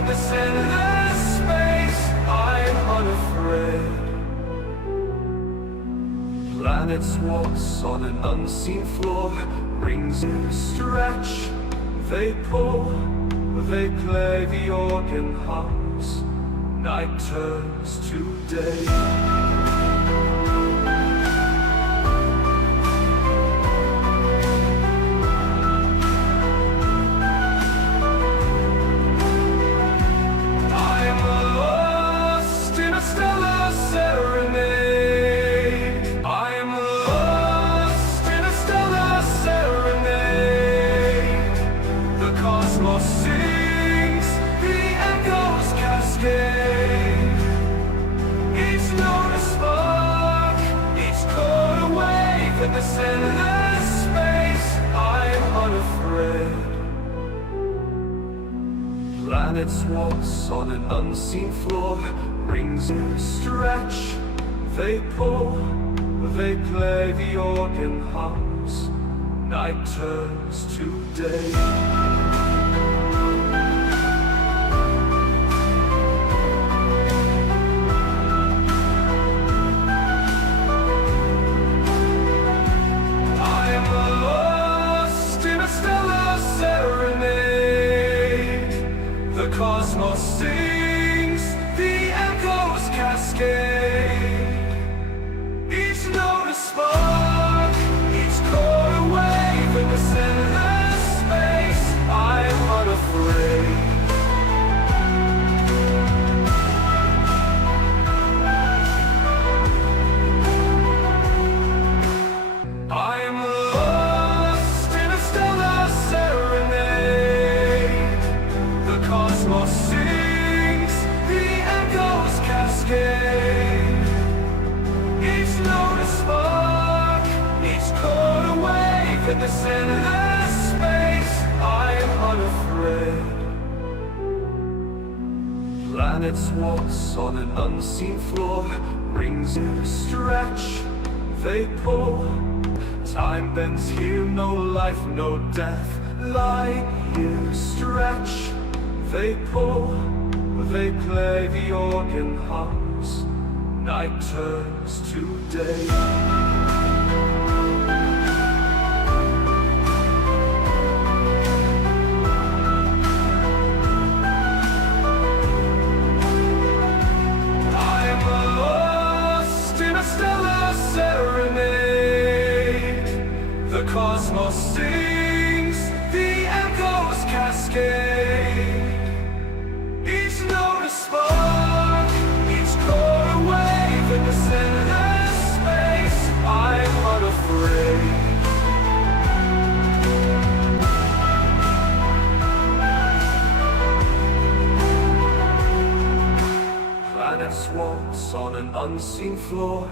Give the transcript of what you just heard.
in this endless space, I'm unafraid. Planets waltz on an unseen floor, rings stretch, they pull, they play, the organ hums, night turns to day. Sings, the echoes cascade. Each note a spark, each chord a wave. In this endless space, I'm unafraid. Planets waltz on an unseen floor, rings stretch, they pull, they play, the organ hums, night turns to day. The cosmos sings, the echoes cascade. Each note a spark, each chord a wave. In this endless space, I'm unafraid. I'm lost in a stellar serenade. The cosmos sings, the echoes cascade. Each note a spark, each chord a wave. In this endless space, I am unafraid. Planets waltz on an unseen floor, rings stretch, they pull. Time bends here, no life, no death. Light years stretch, they pull, they play, the organ hums, night turns to day. I'm lost in a stellar serenade. The cosmos sings, the echoes cascade. Each note a spark, each chord a wave. In this endless space, I'm unafraid. Planets waltz on an unseen floor,